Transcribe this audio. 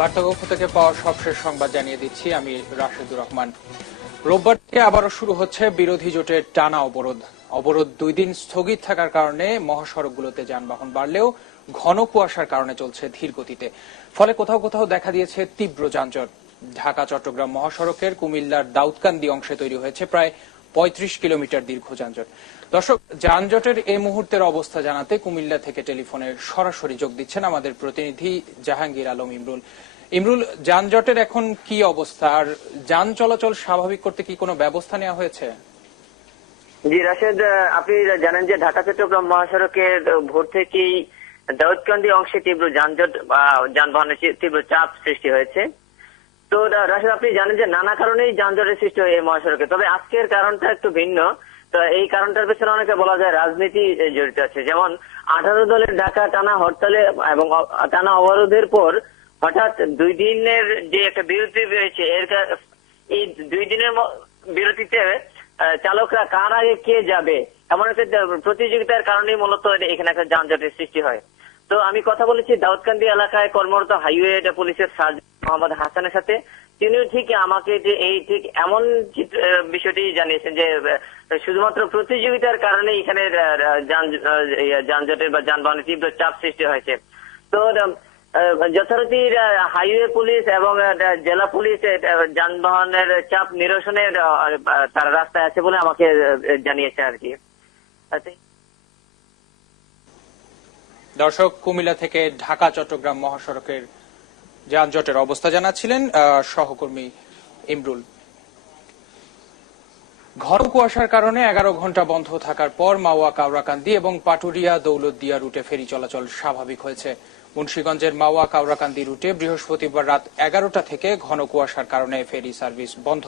বার্তাকক্ষ থেকে পাওয়া সবশেষ সংবাদ জানিয়ে দিচ্ছি আমি রাশেদুর রহমান। রোববার থেকে আবারও শুরু হচ্ছে বিরোধী জোটের টানা অবরোধ 2 দিন স্থগিত থাকার কারণে মহাসড়কগুলোতে যানবাহন বাড়লেও ঘন কুয়াশার কারণে চলছে ধীর গতিতে। ফলে কোথাও কোথাও দেখা দিয়েছে তীব্র যানজট। ঢাকা চট্টগ্রাম মহাসড়কের কুমিল্লার দাউদকান্দি অংশে তৈরি হয়েছে প্রায় 35 কিলোমিটার দীর্ঘ যানজট। দর্শক, যানজটের এই মুহূর্তের অবস্থা জানাতে কুমিল্লা থেকে টেলিফোনে সরাসরি যোগ দিচ্ছেন আমাদের প্রতিনিধি জাহাঙ্গীর আলম ইমরুল। ইমরুল, যানজটের এখন কি অবস্থা, আর যান চলাচল স্বাভাবিক করতে কি কোনো ব্যবস্থা নেওয়া হয়েছে? জি রাশেদ, আপনি জানেন যে ঢাকা চট্টগ্রাম মহাসড়কের ভোর থেকেই দাউদকান্দি অংশে তীব্র যানজট বা যানবাহনের তীব্র চাপ সৃষ্টি হয়েছে। তো রাশেদ, আপনি জানেন যে নানা কারণেই যানজটের সৃষ্টি হয় এই মহাসড়কে, তবে আজকের কারণটা একটু ভিন্ন। তো এই কারণটার পেছনে অনেকে বলা যায় রাজনীতি জড়িত আছে। যেমন 18 দলের ঢাকা টানা হরতালে এবং টানা অবরোধের পর হঠাৎ 2 দিনের যে একটা বিরতি রয়েছে, এই 2 দিনের বিরতিতে চালকরা কার আগে কে যাবে এমন একটা প্রতিযোগিতার কারণেই মূলত এখানে একটা যানজটের সৃষ্টি হয়। তো আমি কথা বলেছি দাউদকান্দি এলাকায় কর্মরত হাইওয়ে পুলিশের সার্জন মোহাম্মদ হাসানের সাথে। তিনিও ঠিক আমাকে যে ঠিক এমন বিষয়টি জানিয়েছেন যে শুধুমাত্র প্রতিযোগিতার কারণে এখানে যানজটের বা যানবাহনের তীব্র চাপ সৃষ্টি হয়েছে। তো যথারীতি হাইওয়ে পুলিশ এবং জেলা পুলিশ যানবাহনের চাপ নিরসনের তারা রাস্তায় আছে বলে আমাকে জানিয়েছে আর কি। দর্শক, কুমিল্লা থেকে ঢাকা চট্টগ্রাম মহাসড়কের যানজটের অবস্থা জানাচ্ছিলেন সহকর্মী ইমরুল। ঘন কুয়াশার কারণে 11 ঘন্টা বন্ধ থাকার পর মাওয়া কাওড়াকান্দি এবং পাটুরিয়া দৌলতদিয়া রুটে ফেরি চলাচল স্বাভাবিক হয়েছে। মুন্সিগঞ্জের মাওয়া কাওড়াকান্দি রুটে বৃহস্পতিবার রাত 11টা থেকে ঘন কুয়াশার কারণে ফেরি সার্ভিস বন্ধ